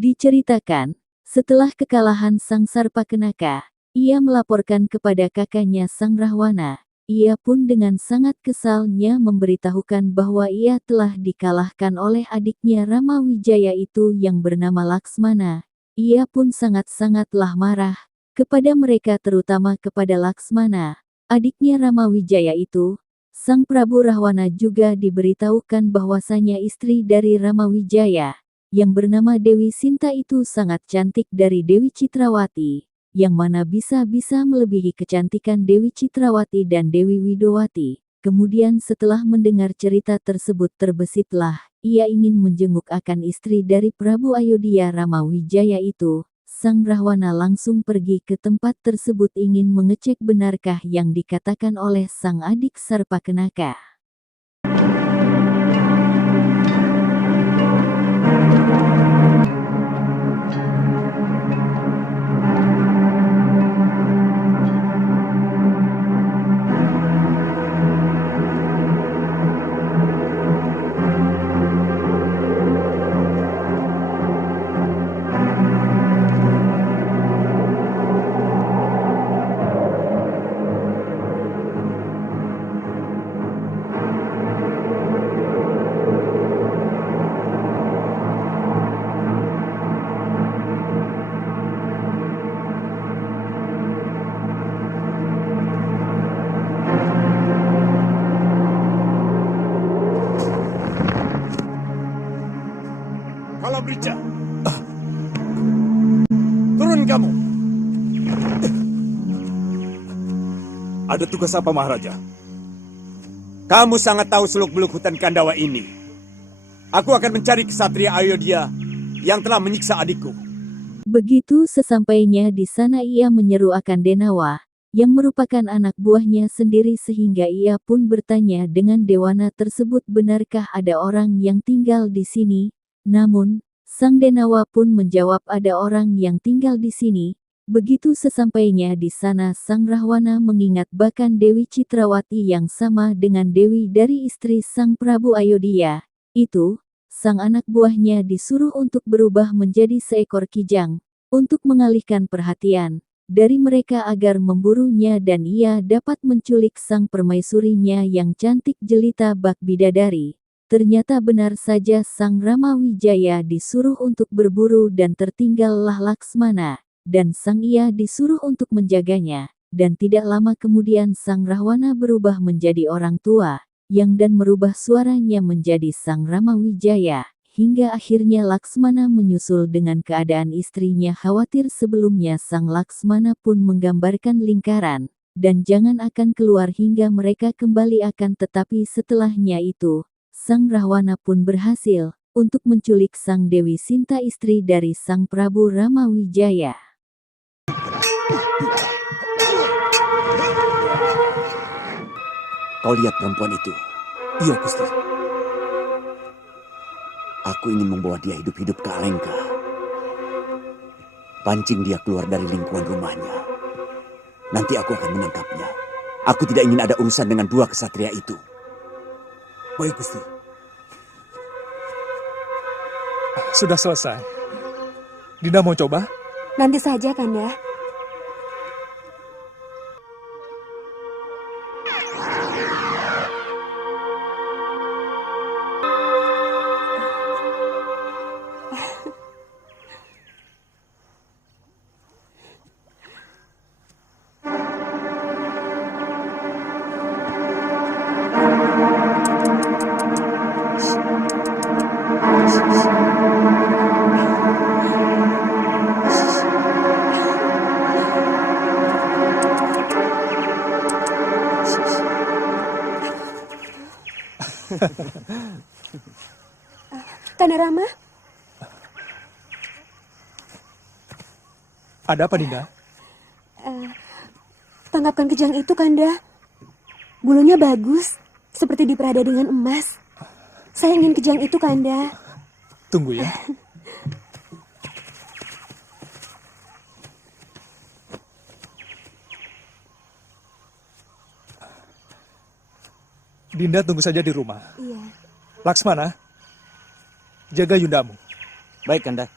Diceritakan, setelah kekalahan Sang Sarpakenaka, ia melaporkan kepada kakaknya Sang Rahwana. Ia pun dengan sangat kesalnya memberitahukan bahwa ia telah dikalahkan oleh adiknya Rama Wijaya itu yang bernama Laksmana. Ia pun sangat-sangatlah marah kepada mereka, terutama kepada Laksmana, adiknya Rama Wijaya itu. Sang Prabu Rahwana juga diberitahukan bahwasanya istri dari Rama Wijaya, yang bernama Dewi Sinta itu sangat cantik dari Dewi Citrawati, yang mana bisa-bisa melebihi kecantikan Dewi Citrawati dan Dewi Widowati. Kemudian setelah mendengar cerita tersebut terbesitlah, ia ingin menjenguk akan istri dari Prabu Ayodhya Rama Wijaya itu. Sang Rahwana langsung pergi ke tempat tersebut ingin mengecek benarkah yang dikatakan oleh sang adik Sarpakenaka. Kalau Brica, turun kamu. Ada tugas apa, Maharaja? Kamu sangat tahu seluk-beluk hutan Kandawa ini. Aku akan mencari kesatria Ayodhya yang telah menyiksa adikku. Begitu sesampainya di sana ia menyeru akan Denawa, yang merupakan anak buahnya sendiri, sehingga ia pun bertanya dengan Dewana tersebut, benarkah ada orang yang tinggal di sini? Namun, Sang Denawa pun menjawab ada orang yang tinggal di sini. Begitu sesampainya di sana Sang Rahwana mengingat bahkan Dewi Citrawati yang sama dengan Dewi dari istri Sang Prabu Ayodhya. Itu, sang anak buahnya disuruh untuk berubah menjadi seekor kijang, untuk mengalihkan perhatian dari mereka agar memburunya dan ia dapat menculik sang permaisurinya yang cantik jelita bak bidadari. Ternyata benar saja Sang Rama Wijaya disuruh untuk berburu dan tertinggallah Laksmana, dan sang ia disuruh untuk menjaganya. Dan tidak lama kemudian Sang Rahwana berubah menjadi orang tua, yang dan merubah suaranya menjadi Sang Rama Wijaya, hingga akhirnya Laksmana menyusul dengan keadaan istrinya. Khawatir sebelumnya Sang Laksmana pun menggambarkan lingkaran, dan jangan akan keluar hingga mereka kembali akan, tetapi setelahnya itu, Sang Rahwana pun berhasil untuk menculik Sang Dewi Sinta, istri dari Sang Prabu Rama Wijaya. Kau lihat perempuan itu? Iya, Gusti. Aku ingin membawa dia hidup-hidup ke Alengka. Pancing dia keluar dari lingkungan rumahnya. Nanti aku akan menangkapnya. Aku tidak ingin ada urusan dengan dua kesatria itu. Baik, Gusti. Sudah selesai. Dinda mau coba? Nanti saja, Kanda. Kanda Rama? Ada apa, Dinda? Tangkapkan kejang itu, Kanda. Bulunya bagus, seperti diperada dengan emas. Saya ingin kejang itu, Kanda. Tunggu ya. Dinda tunggu saja di rumah. Iya. Laksmana, jaga Yundamu. Baik, Kanda.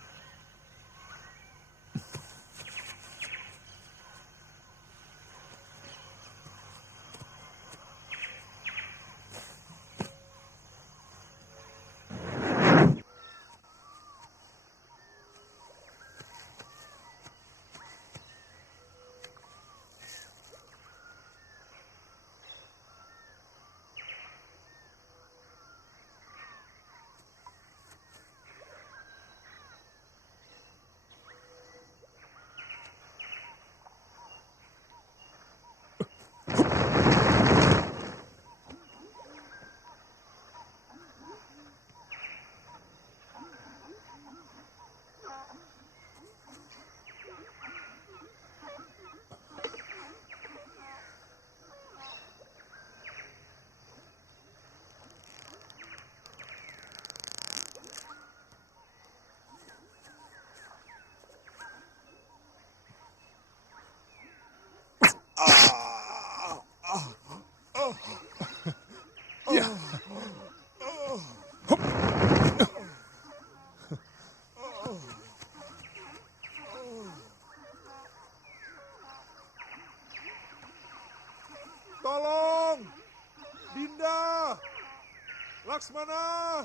Laksmana!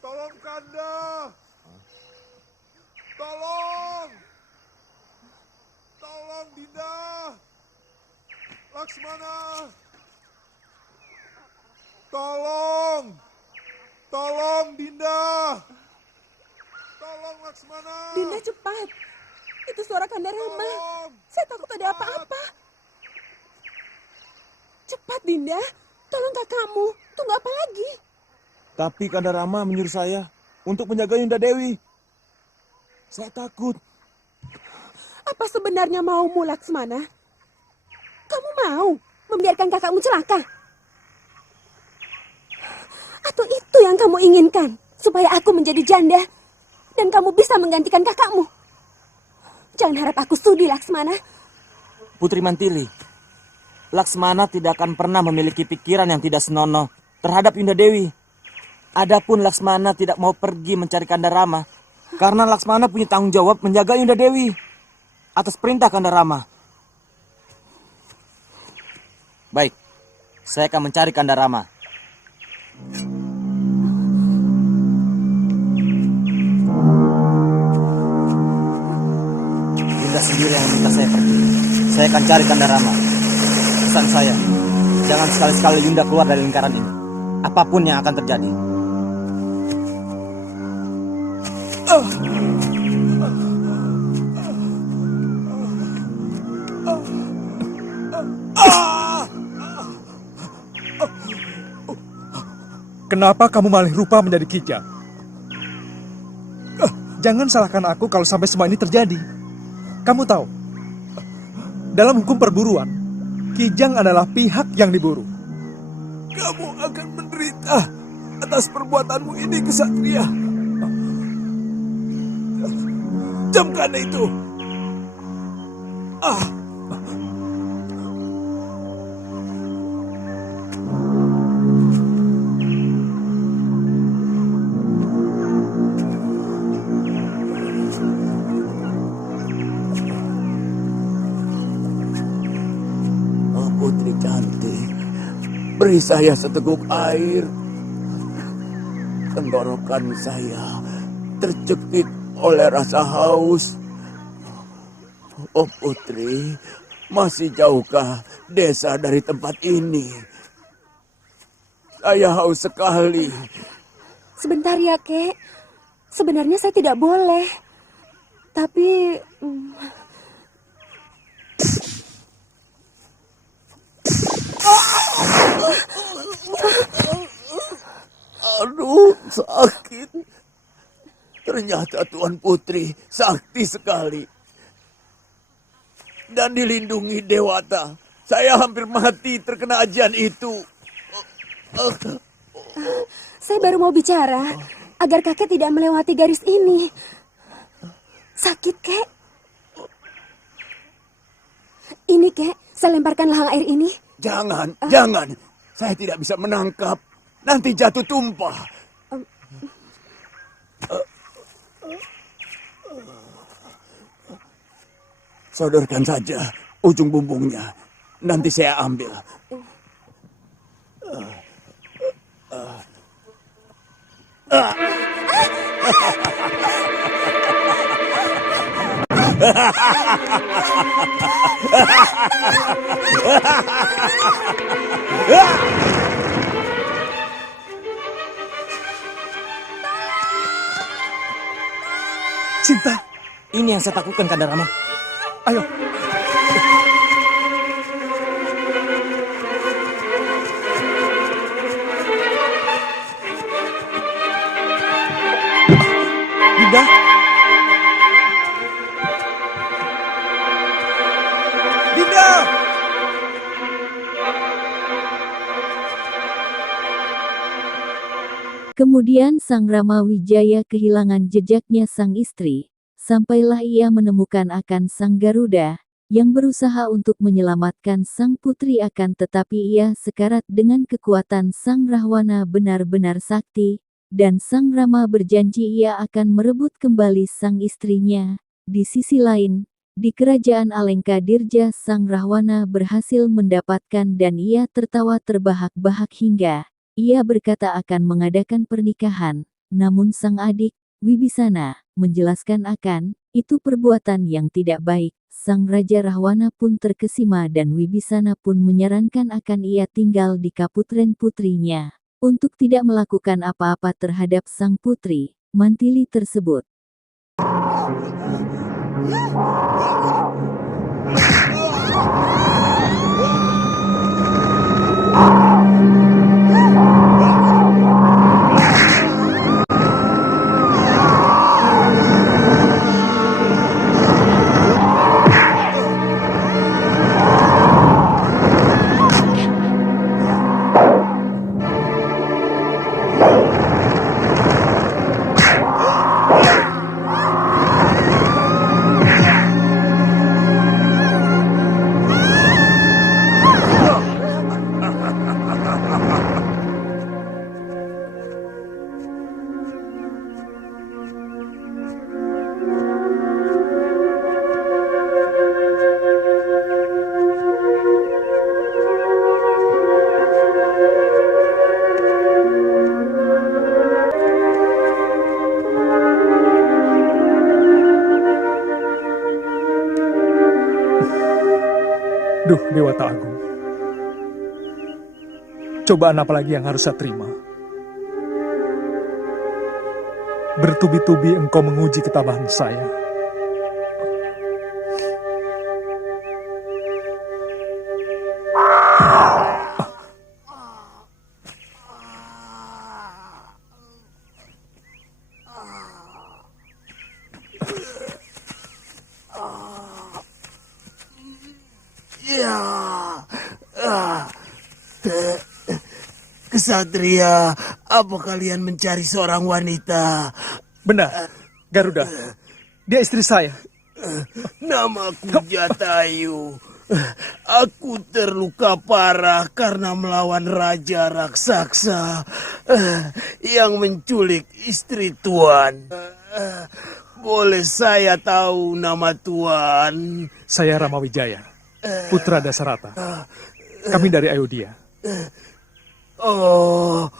Tolong Kanda! Tolong! Tolong Dinda! Laksmana! Tolong! Tolong Dinda! Tolong Laksmana! Dinda, cepat. Itu suara Kanda Rama. Tolong! Saya takut ada apa-apa. Cepat, Dinda. Tolong kakakmu. Tunggu apa lagi? Tapi Kanda Rama menyuruh saya untuk menjaga Yunda Dewi. Saya takut. Apa sebenarnya maumu, Laksmana? Kamu mau membiarkan kakakmu celaka? Atau itu yang kamu inginkan? Supaya aku menjadi janda dan kamu bisa menggantikan kakakmu? Jangan harap aku sudi, Laksmana. Putri Mantili, Laksmana tidak akan pernah memiliki pikiran yang tidak senonoh terhadap Yunda Dewi. Adapun Laksmana tidak mau pergi mencari Kanda Rama karena Laksmana punya tanggung jawab menjaga Yunda Dewi atas perintah Kanda Rama. Baik, saya akan mencari Kanda Rama. Yunda sendiri yang minta saya pergi. Saya akan cari Kanda Rama. Pesan saya, jangan sekali-sekali Yunda keluar dari lingkaran ini. Apapun yang akan terjadi. Kenapa kamu malih rupa menjadi kijang? Jangan salahkan aku kalau sampai semua ini terjadi. Kamu tahu, dalam hukum perburuan, kijang adalah pihak yang diburu. Kamu akan menderita atas perbuatanmu ini, kesatria. Camkan itu. Oh, putri cantik, beri saya seteguk air. Tenggorokan saya tercekik oleh rasa haus. Oh putri, masih jauhkah desa dari tempat ini? Saya haus sekali. Sebentar ya, Kek. Sebenarnya saya tidak boleh. Tapi... Aduh, sakit. Ternyata Tuan Putri sakti sekali. Dan dilindungi Dewata. Saya hampir mati terkena ajian itu. Saya baru mau bicara agar kakek tidak melewati garis ini. Sakit, Kek. Ini, Kek, saya lemparkan lahang air ini. Jangan, jangan. Saya tidak bisa menangkap. Nanti jatuh tumpah. Sodorkan saja ujung bumbungnya. Nanti saya ambil. Sinta, Ini yang saya takutkan, Kanda Rama. ayo. Yunda, Dinda! Kemudian Sang Rama Wijaya kehilangan jejaknya sang istri, sampailah ia menemukan akan Sang Garuda, yang berusaha untuk menyelamatkan sang putri akan tetapi ia sekarat dengan kekuatan Sang Rahwana benar-benar sakti, dan Sang Rama berjanji ia akan merebut kembali sang istrinya. Di sisi lain, di kerajaan Alengka Dirja Sang Rahwana berhasil mendapatkan dan ia tertawa terbahak-bahak hingga Ia berkata akan mengadakan pernikahan, namun sang adik, Wibisana, menjelaskan akan itu perbuatan yang tidak baik. Sang Raja Rahwana pun terkesima dan Wibisana pun menyarankan akan ia tinggal di kaputren putrinya untuk tidak melakukan apa-apa terhadap sang putri, Mantili tersebut. Duh, Dewata Agung. Cobaan apa lagi yang harus saya terima? Bertubi-tubi engkau menguji ketabahan saya. Kesatria, apa kalian mencari seorang wanita? Benar, Garuda. Dia istri saya. Namaku Jatayu. Aku terluka parah karena melawan Raja Raksasa yang menculik istri Tuan. Boleh saya tahu nama Tuan? Saya Ramawijaya, putra Dasarata. Kami dari Ayodhya. Oh,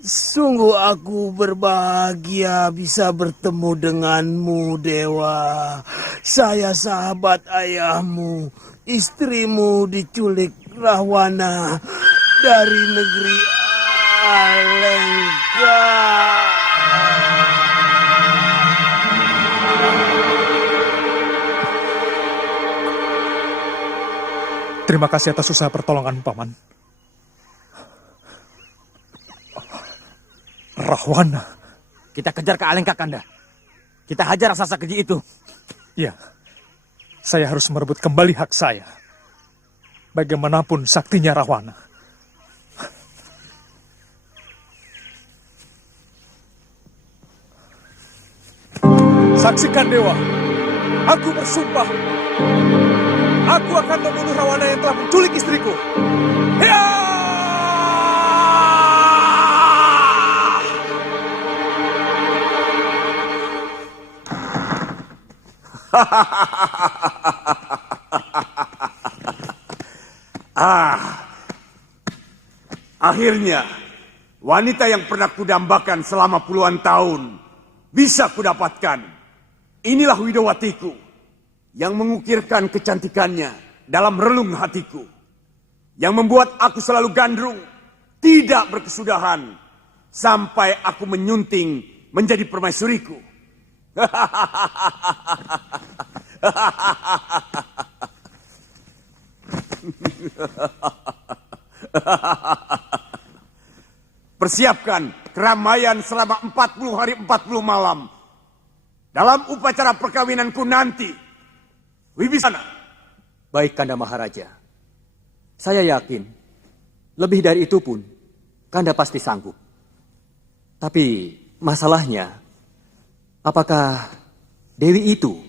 sungguh aku berbahagia bisa bertemu denganmu, Dewa. Saya sahabat ayahmu, istrimu diculik Rahwana dari negeri Alengka. Terima kasih atas usaha pertolongan, Paman. Rahwana. Kita kejar ke Alengka, Kanda. Kita hajar raksasa keji itu. Ya, saya harus merebut kembali hak saya. Bagaimanapun saktinya Rahwana. Saksikan Dewa, aku bersumpah. Aku akan membunuh Rahwana yang telah menculik istriku. Ya! Akhirnya, wanita yang pernah kudambakan selama puluhan tahun bisa kudapatkan. Inilah Widowatiku yang mengukirkan kecantikannya dalam relung hatiku, yang membuat aku selalu gandrung, tidak berkesudahan, sampai aku menyunting menjadi permaisuriku. Persiapkan keramaian selama 40 hari 40 malam. Dalam upacara perkawinanku nanti, Wibisana. Baik, Kanda Maharaja. Saya yakin, lebih dari itu pun, Kanda pasti sanggup. Tapi masalahnya, apakah Dewi itu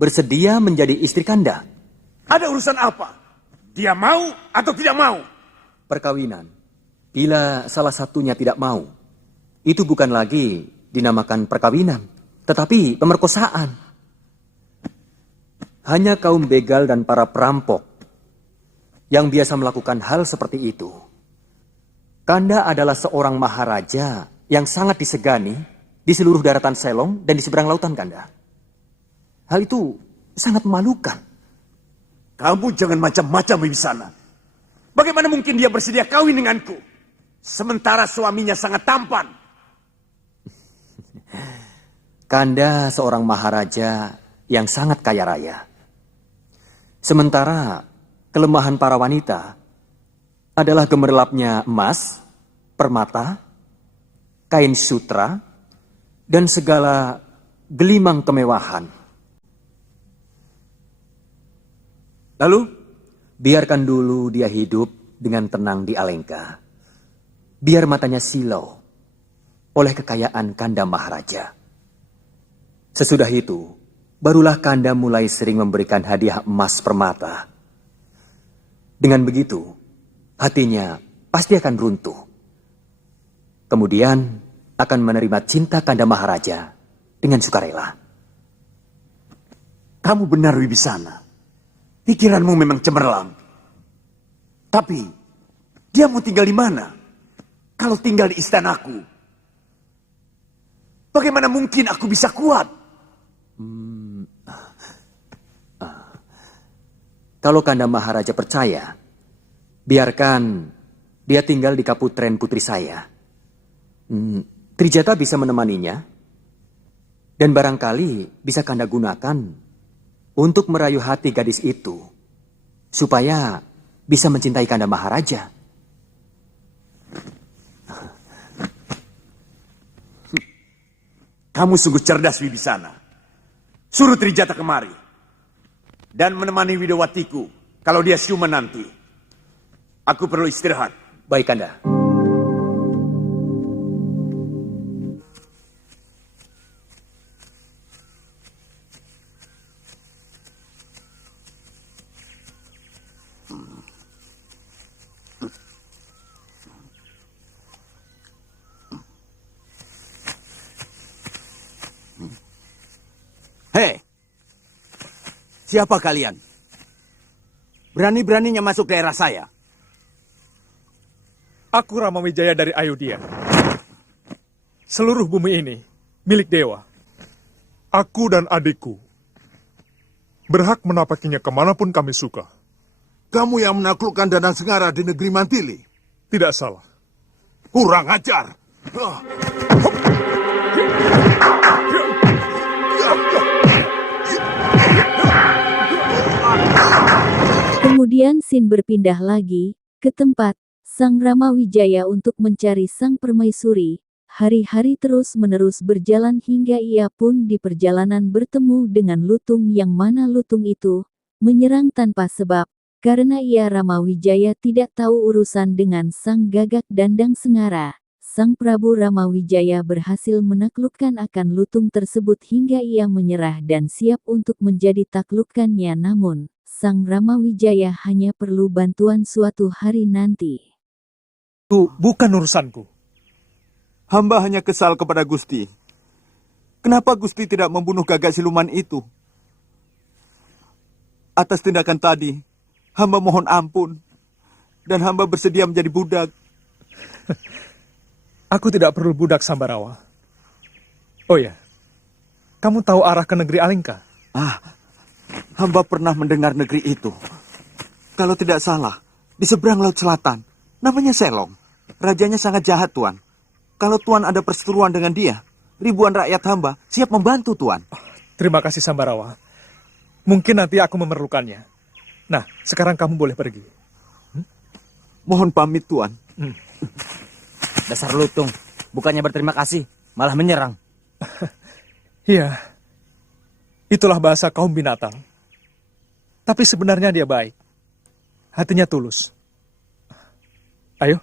bersedia menjadi istri Kanda? Ada urusan apa? Dia mau atau tidak mau? Perkawinan, bila salah satunya tidak mau, itu bukan lagi dinamakan perkawinan, tetapi pemerkosaan. Hanya kaum begal dan para perampok yang biasa melakukan hal seperti itu. Kanda adalah seorang maharaja yang sangat disegani di seluruh daratan Selong dan di seberang lautan, Kanda. Hal itu sangat memalukan. Kamu jangan macam-macam, Wibisana. Bagaimana mungkin dia bersedia kawin denganku? Sementara suaminya sangat tampan. Kanda seorang maharaja yang sangat kaya raya. Sementara kelemahan para wanita adalah gemerlapnya emas, permata, kain sutra, dan segala gelimang kemewahan. Lalu, biarkan dulu dia hidup dengan tenang di Alengka. Biar matanya silau oleh kekayaan Kanda Maharaja. Sesudah itu, barulah Kanda mulai sering memberikan hadiah emas permata. Dengan begitu, hatinya pasti akan runtuh. Kemudian akan menerima cinta Kanda Maharaja dengan sukarela. Kamu benar, Wibisana. Pikiranmu memang cemerlang. Tapi, dia mau tinggal di mana? Kalau tinggal di istanaku, bagaimana mungkin aku bisa kuat? Kalau Kanda Maharaja percaya, biarkan dia tinggal di kaputren putri saya. Trijata bisa menemaninya, dan barangkali bisa Kanda gunakan untuk merayu hati gadis itu, supaya bisa mencintai Kanda Maharaja. Kamu sungguh cerdas, Wibisana. Suruh Trijata kemari. Dan menemani Widowatiku kalau dia siuman nanti. Aku perlu istirahat. Baik, Kanda. Hei, siapa kalian? Berani-beraninya masuk daerah saya. Aku Rama Wijaya dari Ayodhya. Seluruh bumi ini milik dewa. Aku dan adikku berhak menapakinya kemanapun kami suka. Kamu yang menaklukkan Danang Sengara di negeri Mantili. Tidak salah. Kurang ajar. Kemudian Sin berpindah lagi ke tempat Sang Rama Wijaya untuk mencari Sang Permaisuri. Hari-hari terus-menerus berjalan hingga ia pun di perjalanan bertemu dengan lutung yang mana lutung itu menyerang tanpa sebab, karena ia Rama Wijaya tidak tahu urusan dengan Sang Gagak Dandang Sengara. Sang Prabu Rama Wijaya berhasil menaklukkan akan lutung tersebut hingga ia menyerah dan siap untuk menjadi taklukannya, namun Sang Rama Wijaya hanya perlu bantuan suatu hari nanti. Itu bukan urusanku. Hamba hanya kesal kepada Gusti. Kenapa Gusti tidak membunuh Gagak Siluman itu? Atas tindakan tadi, hamba mohon ampun. Dan hamba bersedia menjadi budak. Aku tidak perlu budak, Sambarawa. Oh ya, kamu tahu arah ke negeri Alengka? Hamba pernah mendengar negeri itu. Kalau tidak salah, di seberang Laut Selatan. Namanya Selong. Rajanya sangat jahat, Tuan. Kalau Tuan ada perseteruan dengan dia, ribuan rakyat hamba siap membantu, Tuan. Terima kasih, Sambarawa. Mungkin nanti aku memerlukannya. Nah, sekarang kamu boleh pergi. Mohon pamit, Tuan. Dasar lutung, bukannya berterima kasih, malah menyerang. Iya, itulah bahasa kaum binatang. Tapi sebenarnya dia baik. Hatinya tulus. Ayo,